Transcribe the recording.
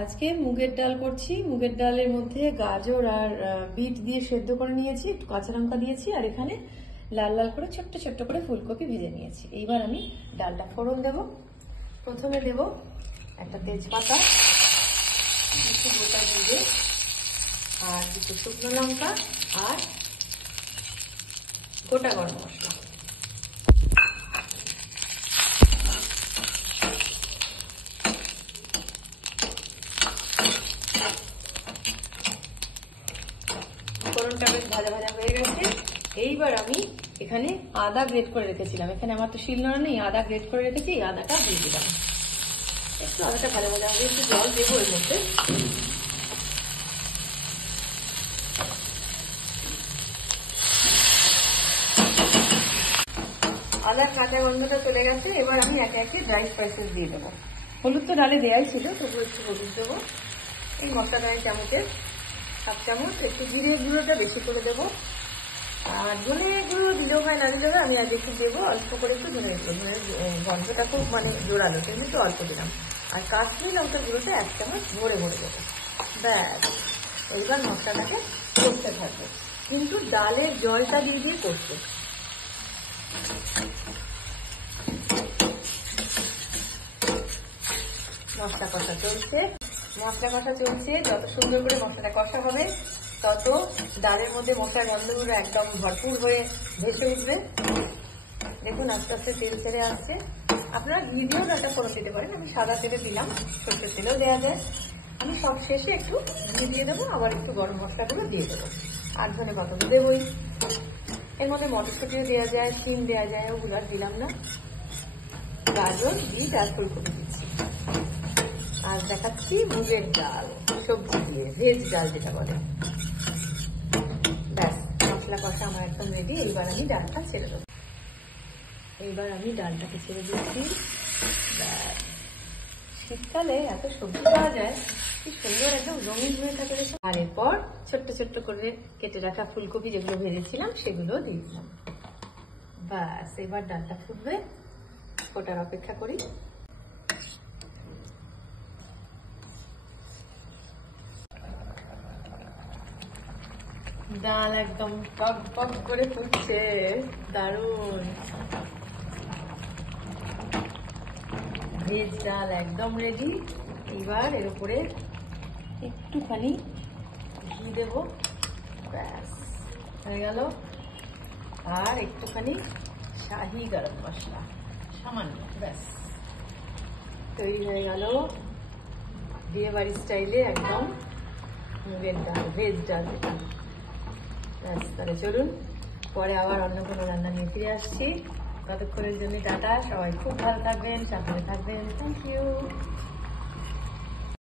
আজকে মুগের ডাল করছি। মুগের ডালের মধ্যে গাজর আর বিট দিয়ে সেদ্ধ করে নিয়েছি, একটু কাঁচা লঙ্কা দিয়েছি, আর এখানে লাল লাল করে ছোট্ট ছোট্ট করে ফুলকপি ভেজে নিয়েছি। এইবার আমি ডালটা ফোড়ন দেব। প্রথমে দেব একটা তেজপাতা, কিছু গোটা জিরে, আর কিছু শুকনো লঙ্কা, আর গোটা গরম মশলা। ফোড়নটা বেশ ভাজা ভাজা হয়ে গেছে। এইবার আমি এখানে আদা গ্রেট করে রেখেছিলাম, এখানে আমার তো শিলনোড়া নেই, আদা গ্রেট করে রেখেছি, এই আদাটা দিয়ে দিলাম। একটু আদাটা ভাজা ভাজা হবে, একটু জল দেবো এর মধ্যে। আদার কাঁচা গন্ধটা চলে গেছে। এবার আমি একে একে ড্রাই স্পাইসেস দিয়ে দেবো। হলুদ তো ডালে দেওয়াই ছিল, তবু একটু হলুদ দেবো। এই মশলা চামচের 7 চামচ। একটু জিরে গুঁড়োটা বেশি করে দেবো, আর ধনে গুঁড়ো দিলেও হয়, না দিলেও হয়। আমি আগে একটু দেবো অল্প করে, একটু ধনে গুঁড়ো, ধনে গন্ধটা খুব জোরালো, কিন্তু একটু অল্প দিলাম। আর কাশ্মীরি লঙ্কা গুঁড়োটা 1 চামচ ভরে ভরে দেবো। ব্যাস, এইবার মশলাটাকে করতে থাকবে, কিন্তু ডালের জলটা দিয়ে দিয়ে করছে। মশলা কষা চলছে। যত সুন্দর করে মশলাটা কষা হবে, তত ডালের মধ্যে মশলার গন্ধগুলো একদম ভরপুর হয়ে ভেসে উঠবে। দেখুন আস্তে আস্তে তেল ছেড়ে আসছে। আপনারা ঘি দিয়েও ডালটা ফোড়ন দিতে পারেন, আমি সাদা তেলে দিলাম, সর্ষের তেলেও দেওয়া যায়। আমি সব শেষে একটু ঘি দিয়ে দেবো, আবার একটু গরম মশলাগুলো দিয়ে দেবো, আর ধনে পাতা তো দেবই। এর মধ্যে মটরশুঁটিও দেওয়া যায়, শিম দেওয়া যায়, ওগুলো আর দিলাম না। গাজর, বিট আর ফুলকপি দিচ্ছি। আর দেখাচ্ছি মুগের ডাল, সবজি দিয়ে ভেজ ডাল যেটা বলে। ব্যাস, মশলা কষা আমার একদম রেডি। এইবার আমি ডালটা ছেড়ে দেবো। ডালটাকে ছেড়ে দিচ্ছি। ব্যাস, শীতকালে এত সবজি পাওয়া যায়, কি সুন্দর একদম রঙিন হয়ে থাকে। আর এরপর ছোট্ট ছোট্ট করে কেটে রাখা ফুলকপি যেগুলো ভেজেছিলাম সেগুলো দিয়ে দিলাম। ব্যাস, এবার ডালটা ফুটবে, ফোটার অপেক্ষা করি। ডাল একদম টক টক করে ফুটছে, দারুণ। ভেজ ডাল একদম রেডি। এবার এর উপরে একটুখানি ঘি দেব, ব্যাস হয়ে গেল। আর একটুখানি শাহি গরম মশলা সামান্য, ব্যাস তৈরি হয়ে গেল বিয়ে বাড়ির স্টাইলে একদম মুগের ডাল, ভেজ ডাল। ব্যাস, তাহলে চলুন, পরে আবার অন্য কোনো রান্না নিয়ে ফিরে আসছি। ততক্ষণের জন্য টাটা, সবাই খুব ভালো থাকবেন, সাবধানে থাকবেন। Thank you.